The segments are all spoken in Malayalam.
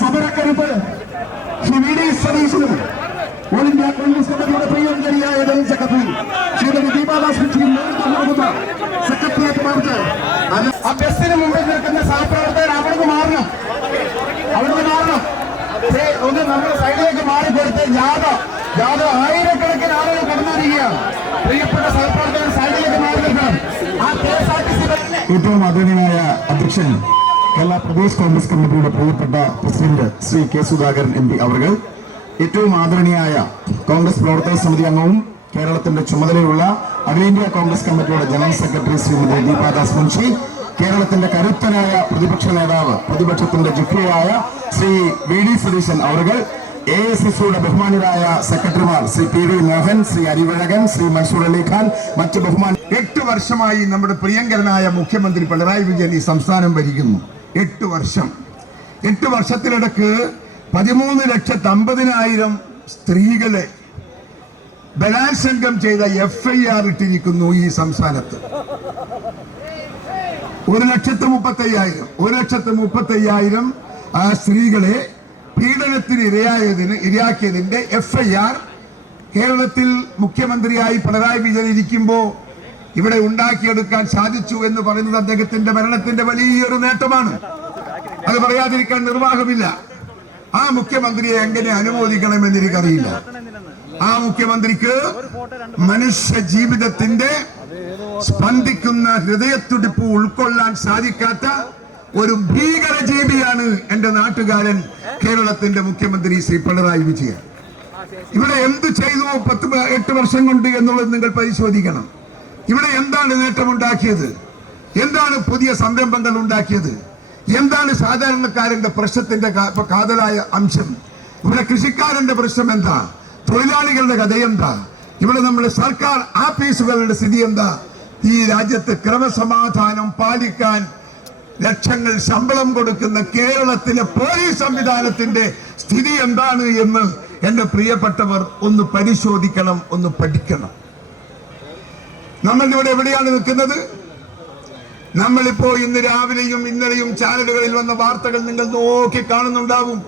സമരക്കരുപ്പ് ശ്രീ വി ഡി സതീശനും ഓൾ ഇന്ത്യ കോൺഗ്രസ് കമ്മിറ്റിയുടെ പ്രിയങ്കരിയായ ജനറൽ സെക്രട്ടറി ശ്രീമതി ദീപാദാസ് മുൻഷിയും നേതൃത്വം സെക്രട്ടേറിയറ്റ് മാർക്ക് ആ ബസ്സിന് മുമ്പിൽ നിൽക്കുന്ന സഹപ്രവർത്തകർ അവിടുന്ന് മാറണം. ഒന്ന് നമ്മുടെ സൈഡിലേക്ക് മാറിക്കൊടുത്ത് ജാഥ ആയിരക്കണക്കിന് ആളുകൾ കടന്നിരിക്കുകയാണ്. പ്രിയപ്പെട്ട സഹപ്രവർത്തകർ സൈഡിലേക്ക് മാറി നിൽക്കണം. ആ KSRTC ഏറ്റവും ആദരണീയനായ അധ്യക്ഷൻ കേരള പ്രദേശ് കോൺഗ്രസ് കമ്മിറ്റിയുടെ പ്രിയപ്പെട്ട president Shri K Sudhakaran MP അവർ, ഏറ്റവും ആദരണീയായ കോൺഗ്രസ് പ്രവർത്തക സമിതി അംഗവും കേരളത്തിന്റെ ചുമതലയുള്ള അഖിലേന്ത്യാ കോൺഗ്രസ് കമ്മിറ്റിയുടെ ജനറൽ സെക്രട്ടറി ശ്രീമതി ദീപാദാസ് മുൻഷി, കേരളത്തിന്റെ കരുത്തനായ പ്രതിപക്ഷ നേതാവ് പ്രതിപക്ഷത്തിന്റെ ജിഫ്രിയായ ശ്രീ വി ഡി സതീശൻ അവർ, AICCയുടെ ബഹുമാനിതരായ സെക്രട്ടറിമാർ ശ്രീ PV മോഹൻ, ശ്രീ അരിവഴകൻ, ശ്രീ മൻസൂർ അലി ഖാൻ, മറ്റ് ബഹുമാൻ. 8 വർഷമായി നമ്മുടെ പ്രിയങ്കരനായ മുഖ്യമന്ത്രി പിണറായി വിജയൻ ഈ സംസ്ഥാനം ഭരിക്കുന്നു. 8 വർഷം. 8 വർഷത്തിനിടക്ക് 13,50,000 സ്ത്രീകളെ ബലാത്സംഗം ചെയ്ത FIR ഇട്ടിരിക്കുന്നു ഈ സംസ്ഥാനത്ത്. 1,35,000 ആ സ്ത്രീകളെ പീഡനത്തിന് ഇരയാക്കിയതിന്റെ FIR കേരളത്തിൽ മുഖ്യമന്ത്രിയായി പിണറായി വിജയൻ ഇരിക്കുമ്പോൾ ഇവിടെ ഉണ്ടാക്കിയെടുക്കാൻ സാധിച്ചു എന്ന് പറയുന്നത് അദ്ദേഹത്തിന്റെ ഭരണത്തിന്റെ വലിയൊരു നേട്ടമാണ്. അത് പറയാതിരിക്കാൻ നിർവാഹമില്ല. ആ മുഖ്യമന്ത്രിയെ എങ്ങനെ അനുമോദിക്കണമെന്ന് എനിക്കറിയില്ല. ആ മുഖ്യമന്ത്രിക്ക് മനുഷ്യ ജീവിതത്തിന്റെ സ്പന്ദിക്കുന്ന ഹൃദയത്തുടിപ്പ് ഉൾക്കൊള്ളാൻ സാധിക്കാത്ത ഒരു ഭീകര ജീവിയാണ് എന്റെ നാട്ടുകാരൻ കേരളത്തിന്റെ മുഖ്യമന്ത്രി ശ്രീ പിണറായി വിജയൻ. ഇവിടെ എന്ത് ചെയ്തു 8 വർഷം കൊണ്ട് എന്നുള്ളത് നിങ്ങൾ പരിശോധിക്കണം. ഇവിടെ എന്താണ് നേട്ടമുണ്ടാക്കിയത്? എന്താണ് പുതിയ സംരംഭങ്ങൾ ഉണ്ടാക്കിയത്? എന്താണ് സാധാരണക്കാരന്റെ പ്രശ്നത്തിന്റെ കാതലായ അംശം? ഇവിടെ കൃഷിക്കാരന്റെ പ്രശ്നം എന്താ? തൊഴിലാളികളുടെ കഥ എന്താ? ഇവിടെ നമ്മുടെ സർക്കാർ ആഫീസുകളുടെ സ്ഥിതി എന്താ? ഈ രാജ്യത്ത് ക്രമസമാധാനം പാലിക്കാൻ ലക്ഷങ്ങൾ ശമ്പളം കൊടുക്കുന്ന കേരളത്തിലെ പോലീസ് സംവിധാനത്തിന്റെ സ്ഥിതി എന്താണ് എന്ന് എന്റെ പ്രിയപ്പെട്ടവർ ഒന്ന് പരിശോധിക്കണം, ഒന്ന് പഠിക്കണം. നമ്മൾ ഇവിടെ എവിടെയാണ് നിൽക്കുന്നത്? നമ്മളിപ്പോ ഇന്ന് രാവിലെയും ഇന്നലെയും ചാനലുകളിൽ വന്ന വാർത്തകൾ നിങ്ങൾ നോക്കി കാണുന്നുണ്ടാവും.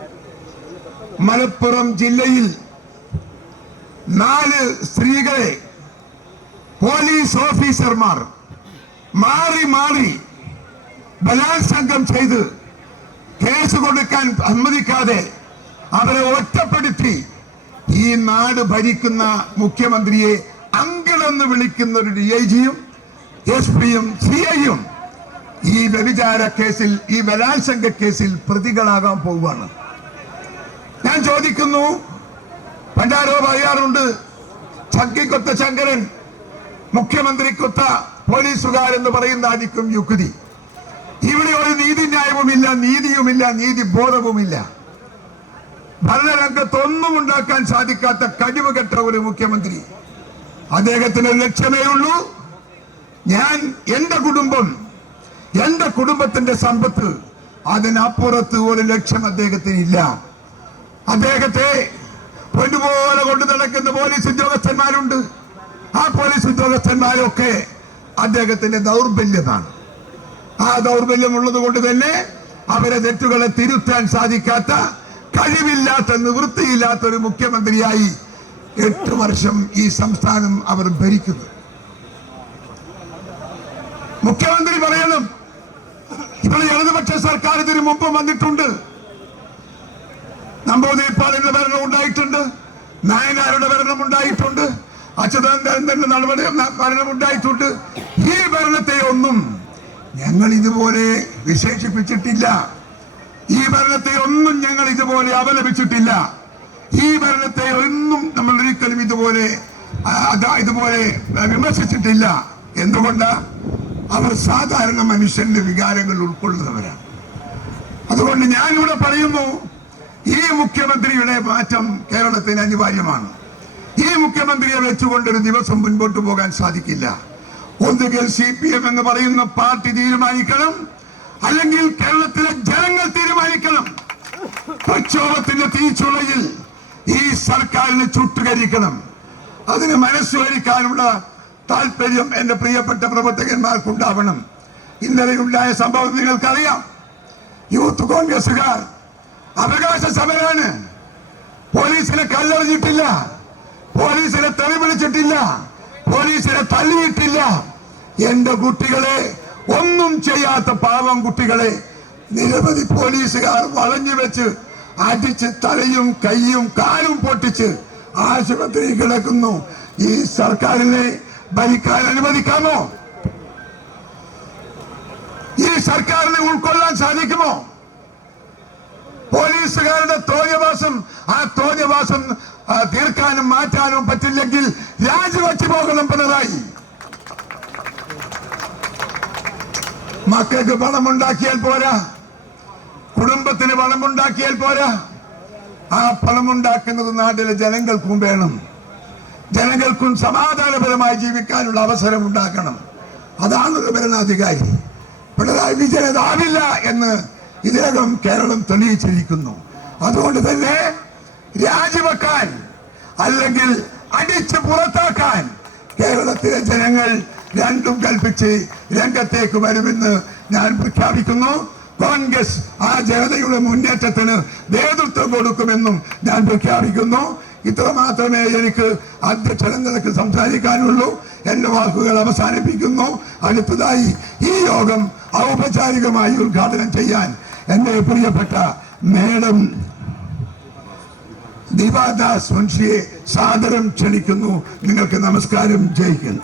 മലപ്പുറം ജില്ലയിൽ 4 സ്ത്രീകളെ പോലീസ് ഓഫീസർമാർ മാറി ബലാത്സംഗം ചെയ്ത് കേസ് കൊടുക്കാൻ അനുവദിക്കാതെ അവരെ ഒറ്റപ്പെടുത്തി ഈ നാട് ഭരിക്കുന്ന മുഖ്യമന്ത്രിയെ അങ്കിളെന്ന് വിളിക്കുന്ന ഒരു DIGയും SP-യും CI-യും ഈ വ്യഭിചാര കേസിൽ, ഈ ബലാത്സംഗ കേസിൽ പ്രതികളാകാൻ പോവുകയാണ്. ഞാൻ ചോദിക്കുന്നു, പണ്ടാരോ പറയാറുണ്ട്, ചക്കിക്കൊത്ത ശങ്കരൻ മുഖ്യമന്ത്രിക്കൊത്ത പോലീസുകാരെന്ന് പറയുന്നതായിരിക്കും യുക്തി. ഇവിടെ ഒരു നീതിന്യായവുമില്ല, നീതിയുമില്ല, നീതിബോധവുമില്ല. ഭരണരംഗത്തൊന്നും ഉണ്ടാക്കാൻ സാധിക്കാത്ത കഴിവ് കെട്ട ഒരു മുഖ്യമന്ത്രി. അദ്ദേഹത്തിന് ലക്ഷ്യമേ ഉള്ളൂ, ഞാൻ എന്റെ കുടുംബം, എന്റെ കുടുംബത്തിന്റെ സമ്പത്ത്, അതിനപ്പുറത്ത് ഒരു ലക്ഷ്യം അദ്ദേഹത്തിനില്ല. അദ്ദേഹത്തെ പൊന്നുപോലെ കൊണ്ടു നടക്കുന്ന പോലീസ് ഉദ്യോഗസ്ഥന്മാരുണ്ട്. ആ പോലീസ് ഉദ്യോഗസ്ഥന്മാരൊക്കെ അദ്ദേഹത്തിന്റെ ദൗർബല്യമാണ്. ആ ദൗർബല്യമുള്ളത് കൊണ്ട് തന്നെ അവരെ തെറ്റുകളെ തിരുത്താൻ സാധിക്കാത്ത, കഴിവില്ലാത്ത, നിവൃത്തിയില്ലാത്ത ഒരു മുഖ്യമന്ത്രിയായി 8 വർഷം ഈ സംസ്ഥാനം അവർ ഭരിക്കുന്നു. മുഖ്യമന്ത്രി പറയണം, ഇവിടെ ഇടതുപക്ഷ സർക്കാർ ഇതിനു മുമ്പ് വന്നിട്ടുണ്ട്. നമ്പൂതിരിപ്പാടിന്റെ ഭരണം ഉണ്ടായിട്ടുണ്ട്, നായനാരുടെ ഭരണം ഉണ്ടായിട്ടുണ്ട്, അച്യുതാനന്ദന്റെ ഭരണം ഉണ്ടായിട്ടുണ്ട്. ഈ ഭരണത്തെ ഒന്നും ഞങ്ങൾ ഇതുപോലെ വിശേഷിപ്പിച്ചിട്ടില്ല. ഈ ഭരണത്തെ ഒന്നും ഞങ്ങൾ ഇതുപോലെ അപലപിച്ചിട്ടില്ല. ഈ ഭരണത്തെ ഒന്നും നമ്മൾ ഒരിക്കലും ഇതുപോലെ വിമർശിച്ചിട്ടില്ല. എന്തുകൊണ്ടാ? അവർ സാധാരണ മനുഷ്യന്റെ വികാരങ്ങൾ ഉൾക്കൊള്ളുന്നവരാണ്. അതുകൊണ്ട് ഞാനിവിടെ പറയുന്നു, ഈ മുഖ്യമന്ത്രിയുടെ മാറ്റം കേരളത്തിന് അനിവാര്യമാണ്. ഈ മുഖ്യമന്ത്രിയെ വെച്ചുകൊണ്ടൊരു ദിവസം മുൻപോട്ട് പോകാൻ സാധിക്കില്ല. ഒന്നുകിൽ CPM എന്ന് പറയുന്ന പാർട്ടി തീരുമാനിക്കണം, അല്ലെങ്കിൽ കേരളത്തിലെ ജനങ്ങൾ തീരുമാനിക്കണം. പ്രക്ഷോഭത്തിന്റെ തീച്ചുളയിൽ ഈ സർക്കാരിനെ ചുട്ടുകരിക്കണം. അതിന് മനസ്സുവരിക്കാനുള്ള താല്പര്യം എന്റെ പ്രിയപ്പെട്ട പ്രവർത്തകന്മാർക്കുണ്ടാവണം. ഇന്നലെ ഉണ്ടായ സംഭവം നിങ്ങൾക്കറിയാം. യൂത്ത് കോൺഗ്രസുകാർ അവകാശ സമരാണ്. പോലീസിനെ കല്ലെറിഞ്ഞിട്ടില്ല, പോലീസിനെ തെറി വിളിച്ചിട്ടില്ല, പോലീസിനെ തള്ളിയിട്ടില്ല. എന്റെ കുട്ടികളെ, ഒന്നും ചെയ്യാത്ത പാവം കുട്ടികളെ നിരവധി പോലീസുകാർ വളഞ്ഞു വെച്ച് അടിച്ച് തലയും കൈയും കാലും പൊട്ടിച്ച് ആശുപത്രിയിൽ കിടക്കുന്നു. ഈ സർക്കാരിനെ ഭരിക്കാൻ അനുവദിക്കാമോ? ഈ സർക്കാരിനെ ഉൾക്കൊള്ളാൻ സാധിക്കുമോ? പോലീസുകാരുടെ തോന്നിയവാസം, ആ തോന്നിയവാസം തീർക്കാനും മാറ്റാനും പറ്റില്ലെങ്കിൽ രാജിവെച്ചു പോകണം പിണറായി. മക്കൾക്ക് പണമുണ്ടാക്കിയാൽ പോരാ, കുടുംബത്തിന് പണമുണ്ടാക്കിയാൽ പോരാ, ആ പണമുണ്ടാക്കുന്നത് നാട്ടിലെ ജനങ്ങൾക്കും വേണം. ജനങ്ങൾക്കും സമാധാനപരമായി ജീവിക്കാനുള്ള അവസരം ഉണ്ടാക്കണം. അതാണ് ഒരു ഭരണാധികാരി. പിണറായി വിജയനാവില്ല എന്ന് ഇതിനകം കേരളം തെളിയിച്ചിരിക്കുന്നു. അതുകൊണ്ട് തന്നെ രാജിവെക്കാൻ അല്ലെങ്കിൽ അടിച്ചു പുറത്താക്കാൻ കേരളത്തിലെ ജനങ്ങൾ രണ്ടും കൽപ്പിച്ച് രംഗത്തേക്ക് വരുമെന്ന് ഞാൻ പ്രഖ്യാപിക്കുന്നു. കോൺഗ്രസ് ആ ജനതയുടെ മുന്നേറ്റത്തിന് നേതൃത്വം കൊടുക്കുമെന്നും ഞാൻ പ്രഖ്യാപിക്കുന്നു. ഇത്ര മാത്രമേ എനിക്ക് അധ്യക്ഷൻ എന്ന നിലയ്ക്ക് സംസാരിക്കാനുള്ളൂ. എന്റെ വാക്കുകൾ അവസാനിപ്പിക്കുന്നു. അടുത്തതായി ഈ യോഗം ഔപചാരികമായി ഉദ്ഘാടനം ചെയ്യാൻ എന്റെ പ്രിയപ്പെട്ട മേഡം ദീപാദാസ് മുൻഷിയെ സാദരം ക്ഷണിക്കുന്നു. നിങ്ങൾക്ക് നമസ്കാരം. ജയിക്കുന്നു.